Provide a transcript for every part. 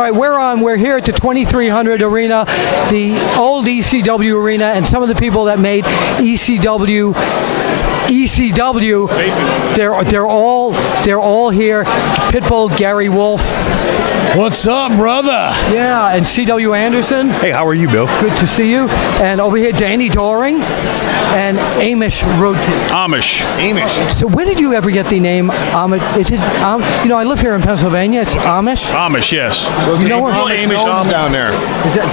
right, we're here at the 2300 Arena, the old ECW arena, and some of the people that made ECW, they're all here. Pitbull, Gary Wolf. What's up, brother? Yeah, and C.W. Anderson. Hey, how are you, Bill? Good to see you. And over here, Danny Doring and Amish Roadkill. Amish. So where did you ever get the name Amish? Is it, I live here in Pennsylvania. It's Amish. Amish, yes. You know where Amish down there.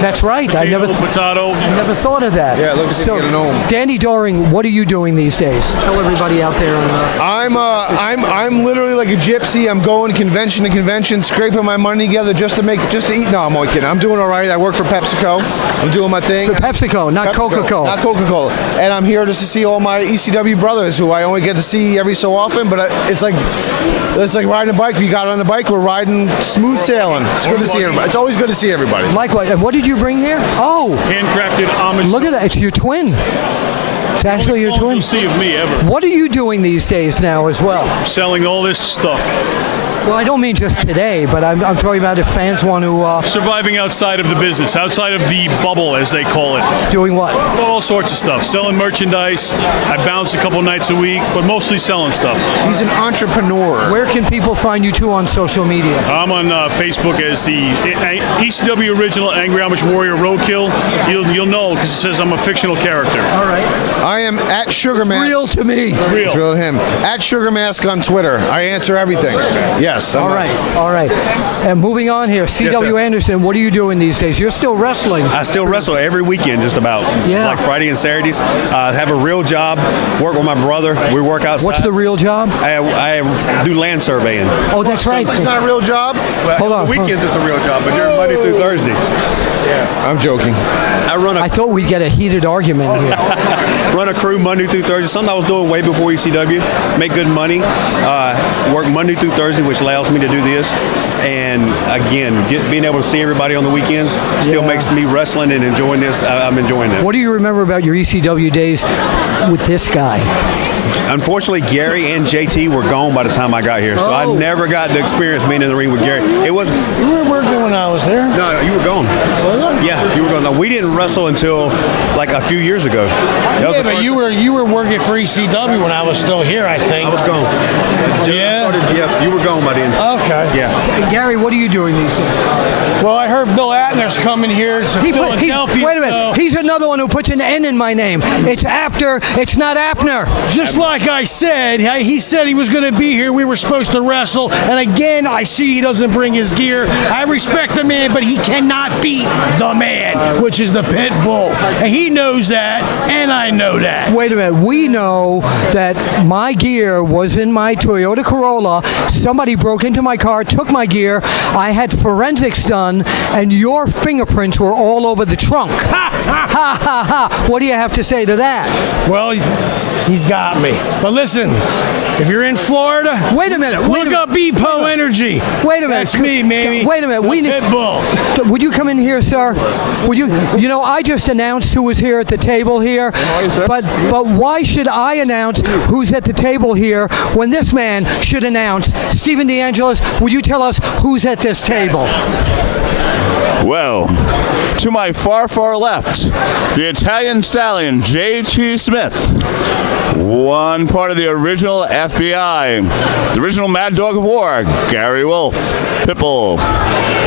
That's right. Potato, I never thought of that. Yeah, it looks like you get a gnome. Danny Doring, what are you doing these days? Tell everybody out there. I'm literally like a gypsy. I'm going convention to convention, scraping my money together just to eat. No, I'm only kidding. I'm doing all right. I work for PepsiCo. I'm doing my thing. For PepsiCo, not Coca-Cola. Not Coca-Cola. And I'm here just to see all my ECW brothers who I only get to see every so often, but it's like riding a bike. We got on the bike, we're riding smooth sailing. It's good to see everybody. It's always good to see everybody. Likewise. And what did you bring here? Oh. Handcrafted Amish. Look at that. It's your twin. It's actually your twin. You'll see of me ever. What are you doing these days now as well? Selling all this stuff. Well, I don't mean just today, but I'm talking about if fans want to... Surviving outside of the business, outside of the bubble, as they call it. Doing what? All sorts of stuff. Selling merchandise. I bounce a couple nights a week, but mostly selling stuff. He's an entrepreneur. Where can people find you two on social media? I'm on Facebook as the ECW original Angry Amish Warrior Roadkill. You'll know because it says I'm a fictional character. All right. I am at Sugar It's Mask. real to me. It's real. It's real to him. At Sugar Mask on Twitter. I answer everything. Yes. All right. And moving on here, C.W. Anderson, what are you doing these days? You're still wrestling. I still wrestle every weekend, just about. Yeah. Like Friday and Saturdays. I have a real job. Work with my brother. We work outside. What's the real job? I do land surveying. Oh, that's right. It's not a real job? Hold on. Weekends it's a real job, but during Monday through Thursday. I'm joking. I thought we'd get a heated argument here. run a crew Monday through Thursday. Something I was doing way before ECW. Make good money. Work Monday through Thursday, which allows me to do this. And again, being able to see everybody on the weekends still makes me wrestling and enjoying this. I'm enjoying it. What do you remember about your ECW days with this guy? Unfortunately, Gary and JT were gone by the time I got here, so I never got to experience being in the ring with Gary. It wasn't. You were working when I was there. No, you were gone. Yeah, you were gone. No, we didn't wrestle until like a few years ago. Yeah, but you were working for ECW when I was still here, I think. I was gone. Yeah, you were gone by then. Okay. Yeah. And Gary, what are you doing these days? Well, I heard Bill Atner's coming here to Philadelphia. Wait a minute. He's another one who puts an N in my name. It's Apter. It's not Apner. Just like I said, he said he was going to be here. We were supposed to wrestle. And again, I see he doesn't bring his gear. I respect the man, but he cannot beat the man, which is the pit bull. And he knows that, and I know that. Wait a minute. We know that my gear was in my Toyota Corolla. Somebody broke into my car, took my gear. I had forensics done, and your fingerprints were all over the trunk. Ha, ha, ha, ha. What do you have to say to that? Well, he's got me. But listen, if you're in Florida, wait a minute. Look up EPO Energy. Wait a minute. That's me, maybe. Wait a minute. We need Pitbull. Would you come in here, sir? Would you? You know, I just announced who was here at the table here. But why should I announce who's at the table here when this man should announce? Stephen DeAngelis, would you tell us who's at this table? Well, to my far, far left, the Italian stallion, J.T. Smith. One part of the original FBI. The original Mad Dog of War, Gary Wolf. Pitbull.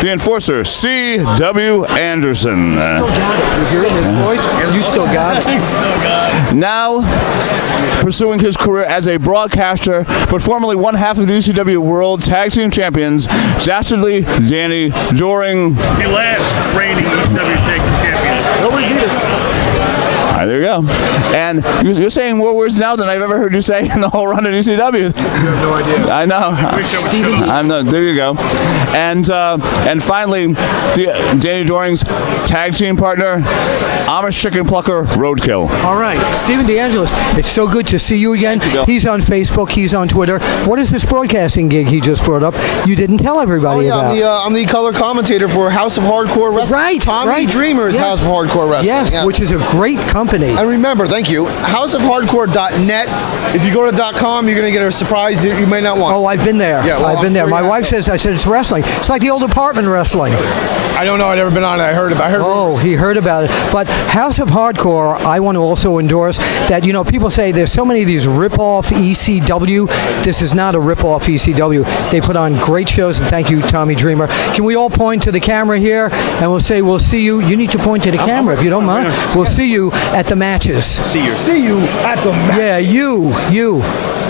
The enforcer, C.W. Anderson. You still got it. You hearing his voice? You still got it. Still got it. Now, pursuing his career as a broadcaster, but formerly one half of the ECW World Tag Team Champions, Dastardly Danny Doring. The last reigning ECW Tag Team Champions. Nobody beat us. There you go. And you're saying more words now than I've ever heard you say in the whole run of ECW. You have no idea. I know. I'm not. There you go. And finally, Danny Doring's tag team partner, Amish Chicken Plucker Roadkill. All right, Stephen DeAngelis, it's so good to see you again. He's on Facebook. He's on Twitter. What is this broadcasting gig he just brought up? You didn't tell everybody about. I'm the color commentator for House of Hardcore Wrestling. Right. Tommy Dreamer's House of Hardcore Wrestling. Yes, which is a great company. company. And remember, thank you, houseofhardcore.net. If you go to .com, you're going to get a surprise you may not want. Oh, I've been there. Yeah, well, I've been there. My wife says. says, I said, it's wrestling. It's like the old apartment wrestling. I don't know. I've never been on it. I heard about it. Oh, he heard about it. But House of Hardcore, I want to also endorse that, people say there's so many of these rip-off ECW. This is not a rip-off ECW. They put on great shows, and thank you, Tommy Dreamer. Can we all point to the camera here, and we'll say, we'll see you. You need to point to the camera, if you don't mind. We'll see you at the matches. See you at the matches. Yeah, you.